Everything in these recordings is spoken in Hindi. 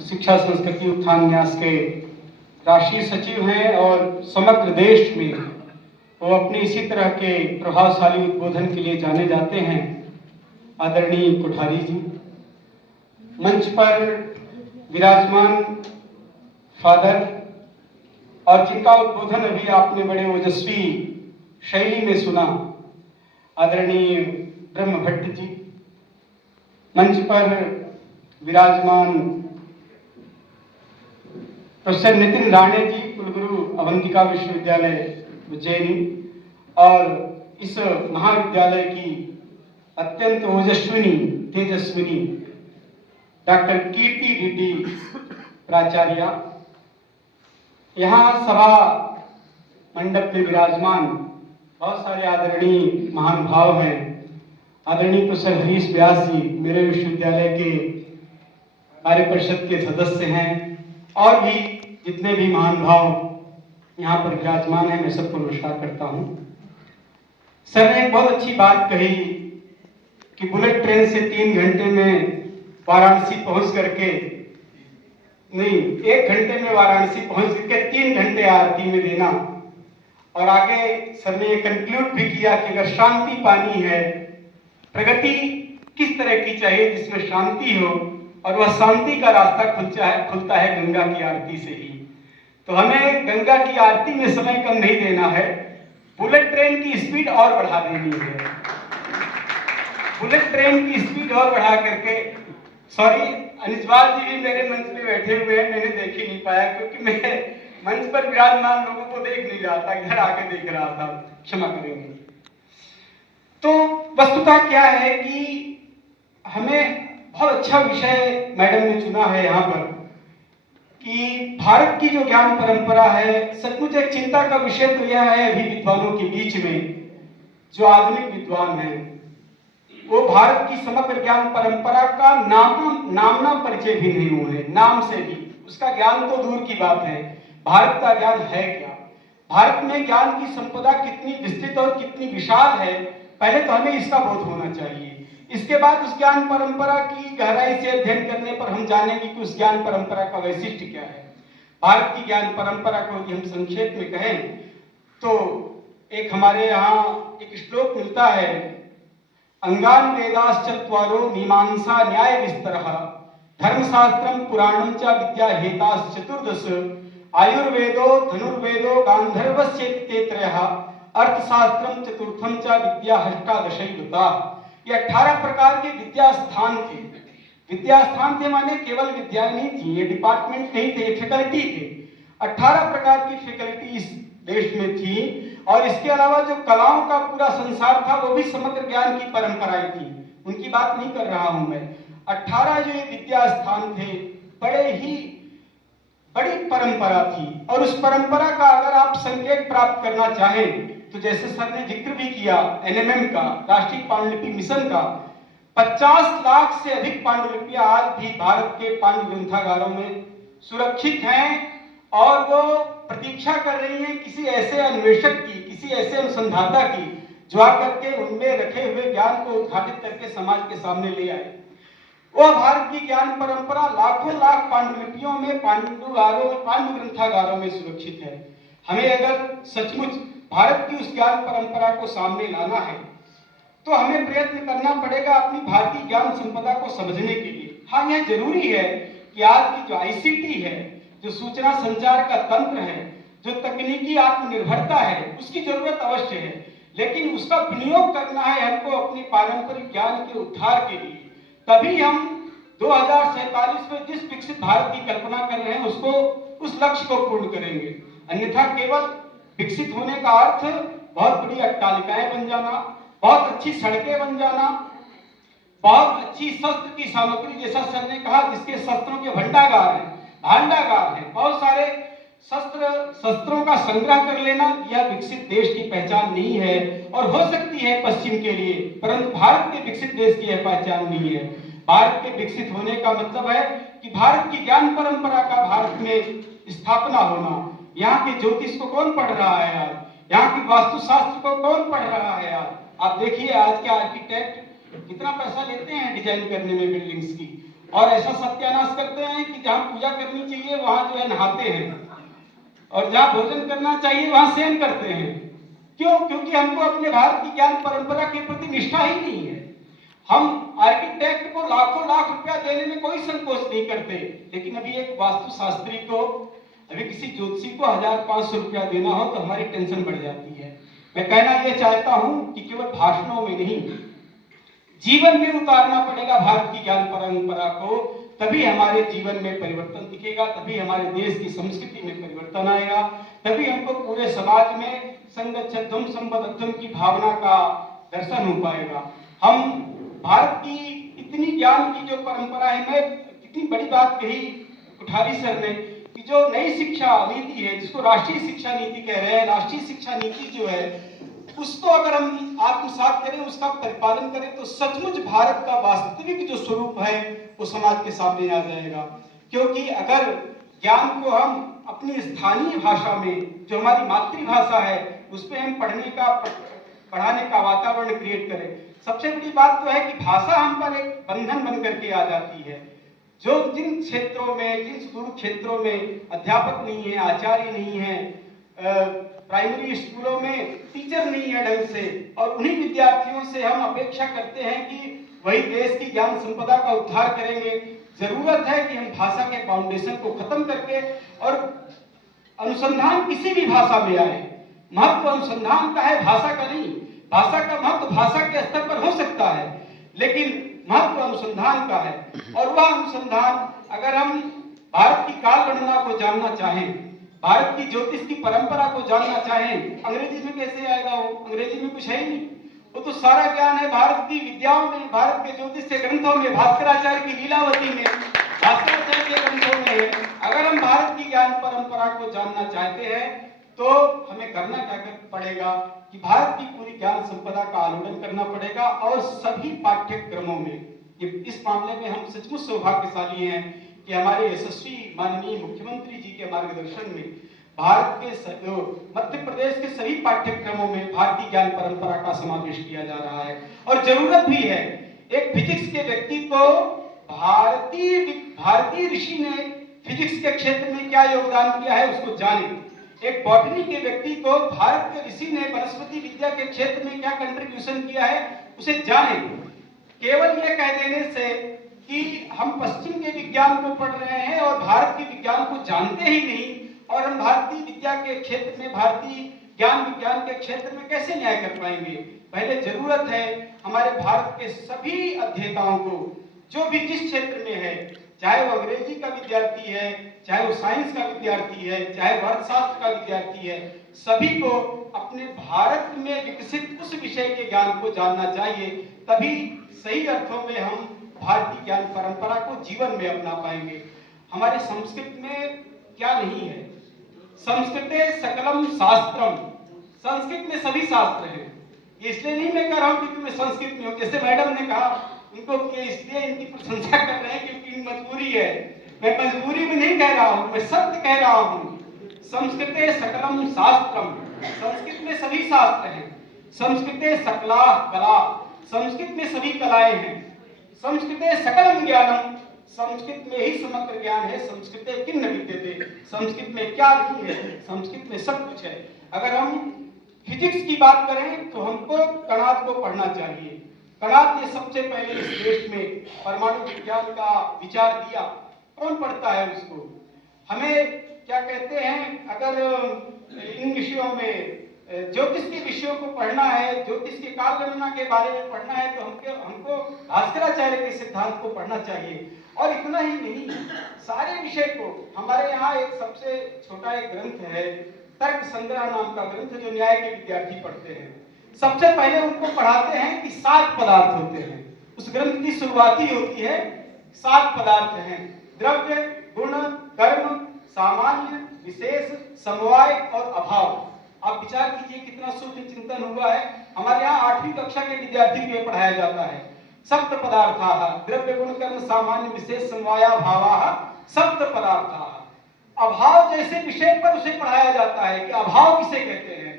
शिक्षा संस्कृति उत्थान न्यास के राष्ट्रीय सचिव हैं और समग्र देश में वो अपने इसी तरह के प्रभावशाली उद्बोधन के लिए जाने जाते हैं, आदरणीय कोठारी जी। मंच पर विराजमान फादर और जिनका उद्बोधन अभी आपने बड़े ओजस्वी शैली में सुना, आदरणीय ब्रह्म भट्ट जी। मंच पर विराजमान प्रोफेसर नितिन राणे जी, कुलगुरु अवंतिका विश्वविद्यालय उज्जैनी, और इस महाविद्यालय की अत्यंत ओजस्विनी तेजस्विनी डॉक्टर कीर्ति रेड्डी प्राचार्य। यहाँ सभा मंडप में विराजमान बहुत सारे आदरणीय महानुभाव हैं। आदरणीय प्रोफेसर हरीश व्यास जी मेरे विश्वविद्यालय के कार्य परिषद के सदस्य हैं, और भी जितने भी महानुभाव यहाँ पर विराजमान हैं, मैं सबको नमस्कार करता हूँ। सर ने एक बहुत अच्छी बात कही कि बुलेट ट्रेन से 3 घंटे में वाराणसी पहुंच करके, नहीं 1 घंटे में वाराणसी पहुंच करके 3 घंटे आरती में देना। और आगे सर ने ये कंक्लूड भी किया कि अगर शांति पानी है, प्रगति किस तरह की चाहिए जिसमें शांति हो, और वह शांति का रास्ता खुलता है गंगा की आरती से ही। तो हमें गंगा की आरती में समय कम नहीं देना है, बुलेट ट्रेन की स्पीड और बढ़ा देनी है। बुलेट ट्रेन की स्पीड और बढ़ा करके, सॉरी अनिजवाल जी भी मेरे मंच पे बैठे हुए हैं, मैंने देख ही नहीं पाया क्योंकि मैं मंच पर विराजमान लोगों को देख नहीं रहा था, घर आके देख रहा था, क्षमा करेंगे। तो वस्तुतः क्या है कि हमें बहुत अच्छा विषय मैडम ने चुना है यहाँ पर कि भारत की जो ज्ञान परंपरा है, सचमुच एक चिंता का विषय तो यह है अभी विद्वानों के बीच में, जो आधुनिक विद्वान हैं वो भारत की समग्र ज्ञान परंपरा का नामना परिचय भी नहीं हुए, नाम से भी उसका ज्ञान तो दूर की बात है, भारत का ज्ञान है क्या, भारत में ज्ञान की संपदा कितनी विस्तृत और कितनी विशाल है, पहले तो हमें इसका बोध होना चाहिए। इसके बाद उस ज्ञान परंपरा की गहराई से अध्ययन करने पर हम जानेंगे कि उस ज्ञान परंपरा का वैशिष्ट्य क्या है। भारत की ज्ञान परंपरा को यदि हम संक्षेप में कहें तो एक हमारे यहाँ एक श्लोक मिलता है, अंगान वेदाश्चत्वारो मीमांसा न्याय विस्तरः धर्मशास्त्रम पुराणम च विद्या हेताश्च चतुर्दश आयुर्वेदो धनुर्वेदो गांधर्वस्येते त्रयः अर्थशास्त्रम चतुर्थम च विद्या अष्टादशैवता। ये 18 प्रकार के विद्या स्थान थे। विद्या स्थान थे माने केवल विद्याएं नहीं थी, ये डिपार्टमेंट नहीं थे, ये फैकल्टी थे। 18 प्रकार की फैकल्टी इस देश में थी, और इसके अलावा जो कलाओं का पूरा संसार था वो भी समग्र ज्ञान की परंपराएं थी, उनकी बात नहीं कर रहा हूं मैं। 18 जो ये विद्या स्थान थे, बड़े ही बड़ी परंपरा थी, और उस परंपरा का अगर आप संकेत प्राप्त करना चाहें तो जैसे सर ने जिक्र भी किया एनएमएम का, राष्ट्रीय पांडुलिपि मिशन का, 50 लाख से अधिक पांडुलिपियां आज भी भारत के पांडु ग्रंथागारों में सुरक्षित हैं, और वो प्रतीक्षा कर रही हैं किसी ऐसे अन्वेषक की, किसी ऐसे अनुसंधाता की जो आकर के उनमें रखे हुए ज्ञान को उद्घाटित करके समाज के सामने ले आए। वह भारत की ज्ञान परंपरा लाखों लाख पांडुलिपियों में, पांडु ग्रंथागारों में सुरक्षित है। हमें अगर सचमुच भारत की उस ज्ञान परंपरा को सामने लाना है तो हमें प्रयत्न करना पड़ेगा अपनी भारतीय ज्ञान संपदा को समझने के लिए। हाँ, यह जरूरी है कि आज की जो आईसीटी है, जो सूचना संचार का तंत्र है, जो तकनीकी आत्मनिर्भरता है, उसकी जरूरत अवश्य है, लेकिन उसका विनियोग करना है हमको अपने पारंपरिक ज्ञान के उद्धार के लिए। तभी हम 2047 में जिस विकसित भारत की कल्पना कर रहे हैं उसको, उस लक्ष्य को पूर्ण करेंगे। अन्यथा केवल विकसित होने का अर्थ बहुत बड़ी अट्टालिकाएं बन जाना, बहुत अच्छी सड़कें बन जाना, बहुत अच्छी शस्त्र की सामग्री, जैसा सर ने कहा, जिसके शस्त्रों के भांडागार है, बहुत सारे शस्त्रों का संग्रह कर लेना, यह विकसित देश की पहचान नहीं है, और हो सकती है पश्चिम के लिए, परंतु भारत के विकसित देश की यह पहचान नहीं है। भारत के विकसित होने का मतलब है कि भारत की ज्ञान परंपरा का भारत में स्थापना होना। यहाँ के ज्योतिष को कौन पढ़ रहा है आज, यहाँ की वास्तुशास्त्र को कौन पढ़ रहा है आज। आप देखिए आज के आर्किटेक्ट कितना पैसा लेते हैं डिजाइन करने में बिल्डिंग्स की, और ऐसा सत्यानाश करते हैं कि जहाँ पूजा करनी चाहिए वहां जो है नहाते हैं, और जहाँ भोजन करना चाहिए वहां शयन करते हैं। क्यों? क्योंकि हमको अपने भारत की ज्ञान परंपरा के प्रति निष्ठा ही नहीं है। हम आर्किटेक्ट को लाखों लाख रुपया देने में कोई संकोच नहीं करते, लेकिन अभी एक वास्तुशास्त्री को, अभी किसी ज्योतिषी को 1500 रुपया देना हो तो हमारी टेंशन बढ़ जाती है। मैं कहना यह चाहता हूं कि केवल भाषणों में नहीं, जीवन में उतारना पड़ेगा भारत की ज्ञान परंपरा को, तभी हमारे जीवन में परिवर्तन दिखेगा, तभी हमारे देश की संस्कृति में परिवर्तन आएगा, तभी हमको पूरे समाज में संगच्छध्वम संबद्धम की भावना का दर्शन हो पाएगा। हम भारत की इतनी ज्ञान की जो परंपरा है, मैं कितनी बड़ी बात कही कुठारी सर ने कि जो नई शिक्षा नीति है, जिसको राष्ट्रीय शिक्षा नीति कह रहे हैं, राष्ट्रीय शिक्षा नीति जो है उसको अगर हम आत्मसात करें, उसका परिपालन करें, तो सचमुच भारत का वास्तविक जो स्वरूप है वो समाज के सामने आ जाएगा। क्योंकि अगर ज्ञान को हम अपनी स्थानीय भाषा में, जो हमारी मातृभाषा है, उस पर हम पढ़ाने का वातावरण क्रिएट करें। सबसे बड़ी बात तो है कि भाषा हम पर एक बंधन बन करके आ जाती है। जो जिन क्षेत्रों में, जिन सुदूर क्षेत्रों में अध्यापक नहीं है, आचार्य नहीं है, प्राइमरी स्कूलों में टीचर नहीं है ढंग से, और उन्हीं विद्यार्थियों से हम अपेक्षा करते हैं कि वही देश की ज्ञान संपदा का उद्धार करेंगे। जरूरत है कि हम भाषा के फाउंडेशन को खत्म करके और अनुसंधान किसी भी भाषा में आए। महत्व अनुसंधान का है, भाषा का नहीं। भाषा का महत्व भाषा के स्तर पर हो सकता है, लेकिन महत्व अनुसंधान का है। और वह अनुसंधान, अगर हम भारत की काल गणना को जानना चाहें, भारत की ज्योतिष की परंपरा को जानना चाहें, अंग्रेजी में कैसे आएगा? वो अंग्रेजी में कुछ है ही नहीं। वो तो सारा ज्ञान है भारत की विद्याओं में, भारत के ज्योतिष के ग्रंथों में, भास्कराचार्य की लीलावती में, भास्कराचार्य के ग्रंथों में है। अगर हम भारत की ज्ञान परंपरा को जानना चाहते हैं तो हमें करना क्या पड़ेगा कि भारत की पूरी ज्ञान संपदा का आलोकन करना पड़ेगा, और सभी पाठ्यक्रमों में, इस मामले में हम सचमुच सौभाग्यशाली हैं कि हमारे यशस्वी माननीय मुख्यमंत्री जी के मार्गदर्शन में भारत के मध्य प्रदेश के सभी पाठ्यक्रमों में भारतीय ज्ञान परंपरा का समावेश किया जा रहा है। और जरूरत भी है, एक फिजिक्स के व्यक्ति को भारतीय ऋषि ने फिजिक्स के क्षेत्र में क्या योगदान किया है उसको जाने। एक बॉटनी के व्यक्ति को भारत के ऋषि ने वनस्पति विद्या के क्षेत्र में क्या कंट्रीब्यूशन किया है उसे जाने। केवल यह कह देने से कि हम पश्चिम के विज्ञान को पढ़ रहे हैं और भारत के विज्ञान को जानते ही नहीं, और हम भारतीय विद्या के क्षेत्र में, भारतीय ज्ञान विज्ञान के क्षेत्र में कैसे न्याय कर पाएंगे? पहले जरूरत है हमारे भारत के सभी अध्येताओं को, जो भी जिस क्षेत्र में है, चाहे वो अंग्रेजी का विद्यार्थी है, चाहे वो साइंस का विद्यार्थी है, चाहे वो अर्थशास्त्र का विद्यार्थी है, सभी को अपने भारत में विकसित उस विषय के ज्ञान को जानना चाहिए। तभी सही अर्थों में हम भारतीय ज्ञान परंपरा को जीवन में अपना पाएंगे। हमारे संस्कृत में क्या नहीं है? संस्कृते सकलम शास्त्रम, संस्कृत में सभी शास्त्र हैं। ये इसलिए नहीं मैं कह रहा हूं क्योंकि मैं संस्कृत में हूं, जैसे मैडम ने कहा उनको इसलिए इनकी प्रशंसा कर रहे हैं क्योंकि मजबूरी है। मैं मजबूरी में नहीं कह रहा हूं, मैं सत्य कह रहा हूं। संस्कृते सकलम शास्त्रम, संस्कृत में सभी शास्त्र हैं। संस्कृते सकला कला, संस्कृत में सभी कलाएं हैं। संस्कृते सकलम ज्ञानम, संस्कृत में ही समग्र ज्ञान है। संस्कृते किन्न विद्यते, संस्कृत में क्या नहीं है? संस्कृत में सब कुछ है। अगर हम फिजिक्स की बात करें तो हमको कणाद को पढ़ना चाहिए। कणाद ने सबसे पहले इस देश में परमाणु विज्ञान का विचार दिया। कौन पढ़ता है उसको? हमें क्या कहते हैं, अगर इन विषयों में ज्योतिष के विषयों को पढ़ना है, ज्योतिष के काल गणना के बारे में पढ़ना है, तो हमको भास्कराचार्य के सिद्धांत को पढ़ना चाहिए। और इतना ही नहीं, सारे विषय को, हमारे यहाँ एक सबसे छोटा एक ग्रंथ है तर्क संग्रह नाम का ग्रंथ, जो न्याय के विद्यार्थी पढ़ते हैं। सबसे पहले उनको पढ़ाते हैं कि 7 पदार्थ होते हैं। उस ग्रंथ की शुरुआत ही होती है 7 पदार्थ हैं: द्रव्य, गुण, कर्म, सामान्य, विशेष, समवाय और अभाव। आप विचार कीजिए कितना शुद्ध चिंतन हुआ है। हमारे यहाँ 8वीं कक्षा के विद्यार्थियों को पढ़ाया जाता है। सप्त पदार्थाः, द्रव्य, गुण, कर्म, सामान्य, विशेष, समवाय, भावाः, सप्त पदार्थाः। अभाव जैसे विषय पर उसे पढ़ाया जाता है कि अभाव किसे कहते हैं,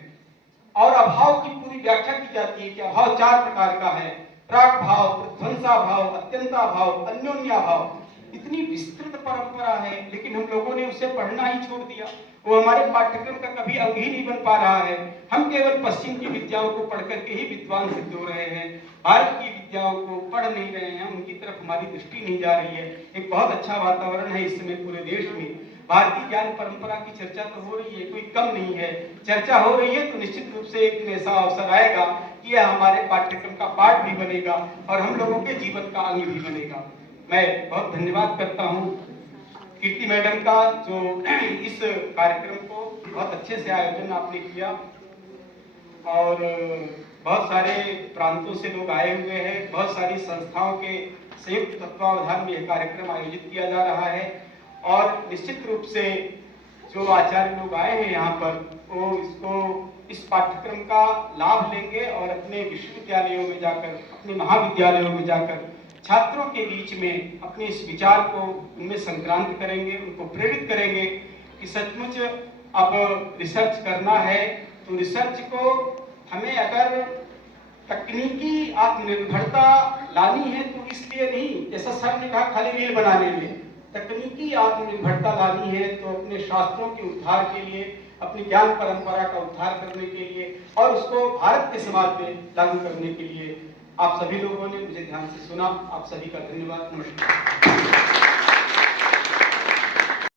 और अभाव की पूरी व्याख्या की जाती है कि अभाव 4 प्रकार का है: प्राक भाव, प्रध्वंसा भाव, अत्यंता भाव, अन्योन्या भाव, इतनी विस्तृत परंपरा है, लेकिन हम लोगों ने उसे पढ़ना ही छोड़ दिया। वो हमारे पाठ्यक्रम का कभी अंग ही नहीं बन पा रहा है। हम केवल पश्चिम की विद्याओं को पढ़ करके ही विद्वान सिद्ध हो रहे हैं, भारत की विद्याओं को पढ़ नहीं रहे हैं, उनकी तरफ हमारी दृष्टि नहीं जा रही है। एक बहुत अच्छा वातावरण है इस समय पूरे देश में, भारतीय ज्ञान परंपरा की चर्चा तो हो रही है, कोई कम नहीं है। चर्चा हो रही है तो निश्चित रूप से एक दिन ऐसा अवसर आएगा कि यह हमारे पाठ्यक्रम का पाठ भी बनेगा और हम लोगों के जीवन का अंग भी बनेगा। मैं बहुत धन्यवाद करता हूँ कीर्ति मैडम का, जो इस कार्यक्रम को बहुत अच्छे से आयोजन आपने किया और बहुत सारे प्रांतों से लोग आए हुए हैं, बहुत सारी संस्थाओं के संयुक्त तत्वावधान में यह कार्यक्रम आयोजित किया जा रहा है और निश्चित रूप से जो आचार्य लोग आए हैं यहाँ पर वो इस पाठ्यक्रम का लाभ लेंगे और अपने विश्वविद्यालयों में जाकर, अपने महाविद्यालयों में जाकर छात्रों के बीच में अपने इस विचार को उनमें संक्रांत करेंगे, उनको प्रेरित करेंगे कि सचमुच अब रिसर्च करना है तो रिसर्च को हमें अगर तकनीकी आत्मनिर्भरता लानी है तो इसलिए नहीं, जैसा सर ने कहा खाली रील बनाने में, तकनीकी आत्मनिर्भरता लानी है तो अपने शास्त्रों के उद्धार के लिए, अपनी ज्ञान परंपरा का उद्धार करने के लिए और उसको भारत के समाज में लागू करने के लिए। आप सभी लोगों ने मुझे ध्यान से सुना, आप सभी का धन्यवाद, नमस्कार।